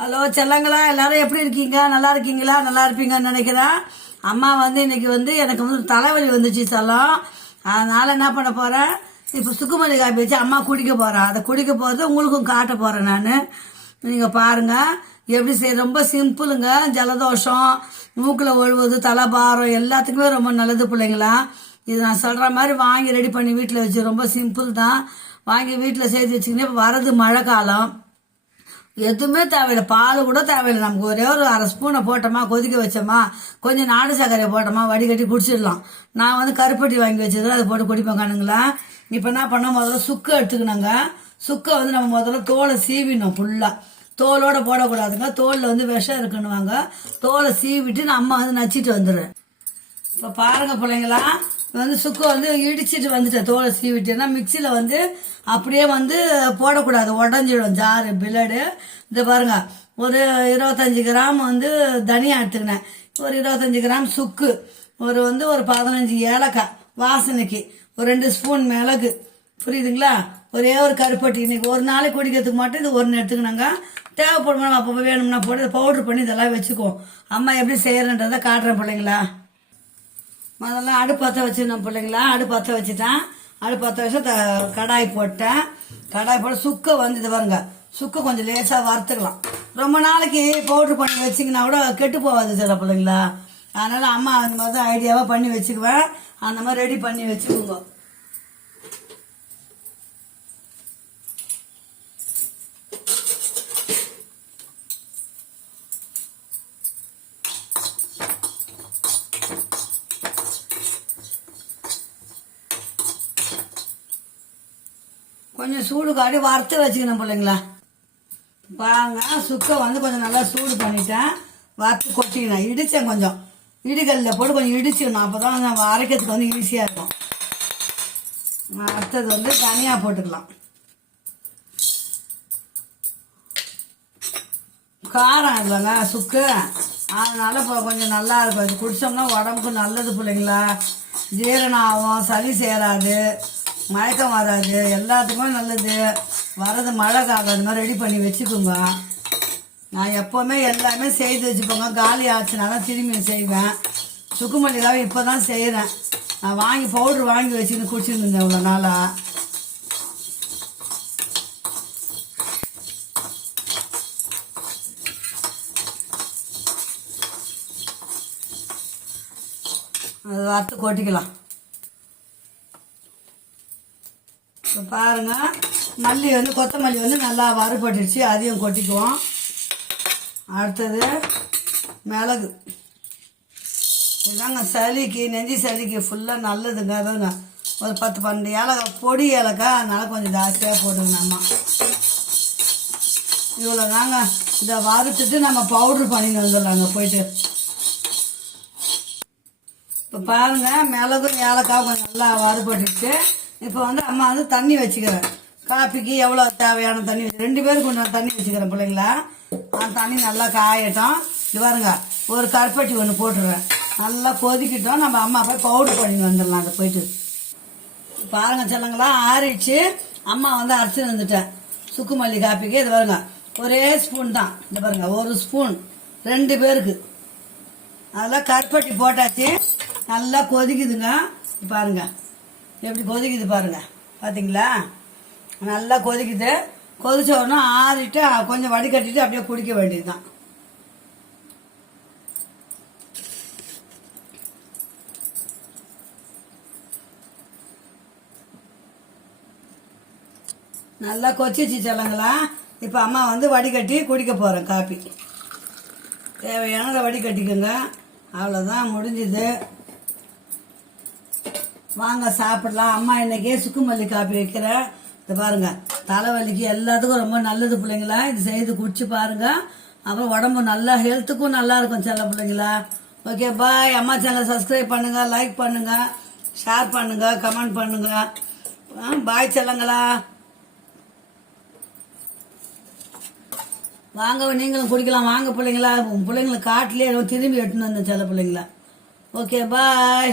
Hello செல்லங்களா, எல்லாரும் எப்படி இருக்கீங்க? நல்லா இருக்கீங்களா? நல்லா இருப்பீங்கன்னு நினைக்கிறேன். அம்மா இன்னைக்கு எனக்கு தலைவலி வந்துச்சு செல்லம். அதனால என்ன பண்ண போறேன், இப்போ சுக்குமல்லி காப்பி வச்சு அம்மா குடிக்க போறேன். அதை குடிக்க போகிறது உங்களுக்கும் காட்ட போறேன். நான் நீங்க பாருங்க எப்படி செய்ய. ரொம்ப சிம்பிளுங்க. ஜலதோஷம், மூக்கில் ஒழுவது, தலைபாரம் எல்லாத்துக்குமே ரொம்ப நல்லது பிள்ளைங்களா. இது நான் சொல்ற மாதிரி வாங்கி ரெடி பண்ணி வீட்டில் வச்சு ரொம்ப சிம்பிள் தான். வாங்கி வீட்டில் செய்து வச்சுக்கினே. வரது மழை காலம், எதுவுமே தேவையில்லை, பால் கூட தேவையில்லை. நமக்கு ஒரே ஒரு அரை ஸ்பூனை போட்டோமா, கொதிக்க வச்சோமா, கொஞ்சம் நாடு சர்க்கரையை போட்டோமா, வடிகட்டி குடிச்சிடலாம். நான் கருப்பட்டி வாங்கி வச்சது அதை போட்டு குடிப்பேன் கண்ணுங்களா. இப்போ என்ன பண்ணோம், முதல்ல சுக்கு எடுத்துக்கணுங்க. சுக்கை நம்ம முதல்ல தோலை சீவிடணும். ஃபுல்லாக தோலோட போடக்கூடாதுங்க. தோலில் விஷம் இருக்குன்னுவாங்க. தோலை சீவிட்டு நான் அம்மா நச்சிட்டு வந்துடுறேன். இப்போ பாருங்க பிள்ளைங்களா, சுக்கு இடிச்சிட்டு வந்துட்டேன். தோலை சீவிட்டேன்னா மிக்சியில் அப்படியே போடக்கூடாது, உடஞ்சிடும் ஜாரு பிளடு. இதை பாருங்க, ஒரு 25 கிராம் தனியா எடுத்துக்கினேன், ஒரு 25 கிராம் சுக்கு, ஒரு 15 ஏலக்காய் வாசனைக்கு, ஒரு 2 ஸ்பூன் மிளகு, புரியுதுங்களா, ஒரே ஒரு கருப்பட்டி. இன்னைக்கு ஒரு நாளைக்கு குடிக்கிறதுக்கு மட்டும் இது ஒன்று எடுத்துக்கினாங்க. தேவைப்படும் அப்போ வேணும்னா போட்டு பவுடர் பண்ணி இதெல்லாம் வச்சுக்குவோம். அம்மா எப்படி செய்யறன்றதை காட்டுறேன் பிள்ளைங்களா. முதல்ல அடுப்பு பற்ற வச்சிருந்தோம் பிள்ளைங்களா. அடுப்பு பற்ற வச்சுட்டேன். அடுப்பு பற்ற வச்சு கடாய் போட்டேன். கடாய் போட்டு சுக்கை இது பாருங்க, சுக்கை கொஞ்சம் லேசாக வறுத்துக்கலாம். ரொம்ப நாளைக்கு பவுடர் பண்ணி வச்சிங்கன்னா கூட கெட்டு போகாது சில பிள்ளைங்களா. அதனால அம்மா அந்த மாதிரி தான் ஐடியாவாக பண்ணி வச்சுக்குவேன். அந்த மாதிரி ரெடி பண்ணி வச்சுக்கோங்க. கொஞ்சம் சூடு காட்டி வறுத்து வச்சுக்கணும் பிள்ளைங்களா. பாருங்க, சுக்கை கொஞ்சம் நல்லா சூடு பண்ணிட்டேன். வறுத்து கொட்டிக்கணும். இடித்தேன், கொஞ்சம் இடிகல்ல போட்டு கொஞ்சம் இடிச்சிடணும். அப்போ தான் நம்ம அரைக்கிறதுக்கு ஈஸியாக இருக்கும். அடுத்தது தனியாக போட்டுக்கலாம். காரம் இல்லைங்க சுக்கு, அதனால இப்போ கொஞ்சம் நல்லா இருக்கும். இது குடித்தோம்னா உடம்புக்கு நல்லது பிள்ளைங்களா. ஜீரணம் ஆகும், சளி சேராது, மயக்கம் வராது, எல்லாத்துக்குமே நல்லது. வரது மழை காலம், அந்த மாதிரி ரெடி பண்ணி வச்சுக்கோங்க. நான் எப்போவுமே எல்லாமே செய்து வச்சுப்போங்க. காலி ஆச்சுனால திரும்பி செய்வேன். சுக்குமல்லிக்காக இப்போ தான் செய்கிறேன். நான் பவுடர் வாங்கி வச்சுன்னு குடிச்சுருந்தேன் இவ்வளோ நாளாக. அது வறுத்து கொட்டிக்கலாம். இப்போ பாருங்க, மல்லி கொத்தமல்லி நல்லா வறுபட்டுருச்சு, அதையும் கொட்டிக்குவோம். அடுத்தது மிளகு. இதுதாங்க சளிக்கு, நெஞ்சு சளிக்கு ஃபுல்லாக நல்லதுங்க. அதுங்க ஒரு 10-12 ஏலக்காய், பொடி ஏலக்காய், அதனால கொஞ்சம் ஜாஸ்தியாக போடுங்க. நம்ம இவ்வளோ தாங்க. இதை வறுத்துட்டு நம்ம பவுட்ரு பண்ணிட்டு வந்துடலாங்க போயிட்டு. இப்போ பாருங்க, மிளகும் ஏலக்காய் கொஞ்சம் நல்லா வறுபட்டுச்சு. இப்போ அம்மா தண்ணி வச்சுக்கிறேன். காப்பிக்கு எவ்வளோ தேவையான தண்ணி 2 பேருக்கு கொஞ்சம் தண்ணி வச்சுக்கிறேன் பிள்ளைங்களா. அந்த தண்ணி நல்லா காயட்டும். இது பாருங்க, ஒரு கருப்பட்டி ஒன்று போட்டுருவேன். நல்லா கொதிக்கிட்டோம். நம்ம அம்மா போய் பவுடர் பண்ணி வந்துடலாம். அங்கே போயிட்டு பாருங்க செல்லங்களா, ஆறிடுச்சு. அம்மா அரைச்சிட்டு வந்துட்டேன் சுக்குமல்லி காப்பிக்கு. இது பாருங்க, ஒரே ஸ்பூன் தான். இது பாருங்க, ஒரு ஸ்பூன் 2 பேருக்கு. அதெல்லாம் கருப்பட்டி போட்டாச்சு. நல்லா கொதிக்குதுங்க. பாருங்க எப்படி கொதிக்குது பாருங்க, பாத்தீங்களா? நல்லா கொதிக்குது. கொதிச்ச உடனே ஆறிட்டு கொஞ்சம் வடிகட்டிட்டு அப்படியே குடிக்க வேண்டியதுதான். நல்லா கொச்சிச்சு சொல்லுங்களா. இப்போ அம்மா வடிகட்டி குடிக்க போறேன் காப்பி. தேவையானதை வடிகட்டிக்குங்க. அவ்வளோதான், முடிஞ்சுது. வாங்க சாப்பிடலாம். அம்மா இன்னைக்கே சுக்குமல்லி காப்பி வைக்கிறேன். இது பாருங்க, தலைவலிக்கு எல்லாத்துக்கும் ரொம்ப நல்லது பிள்ளைங்களா. இது செய்து குடிச்சு பாருங்க. அப்புறம் உடம்பு நல்லா, ஹெல்த்துக்கும் நல்லா இருக்கும் செல்ல பிள்ளைங்களா. ஓகே, பாய். அம்மா சேனலை சப்ஸ்கிரைப் பண்ணுங்க, லைக் பண்ணுங்க, ஷேர் பண்ணுங்க, கமெண்ட் பண்ணுங்க. பாய் செல்லங்களா. வாங்க, நீங்களும் குடிக்கலாம். வாங்க பிள்ளைங்களா. பிள்ளைங்களை காட்டிலே திரும்பி எட்டுன்னு வந்தேன் செல்ல பிள்ளைங்களா. ஓகே, பாய்.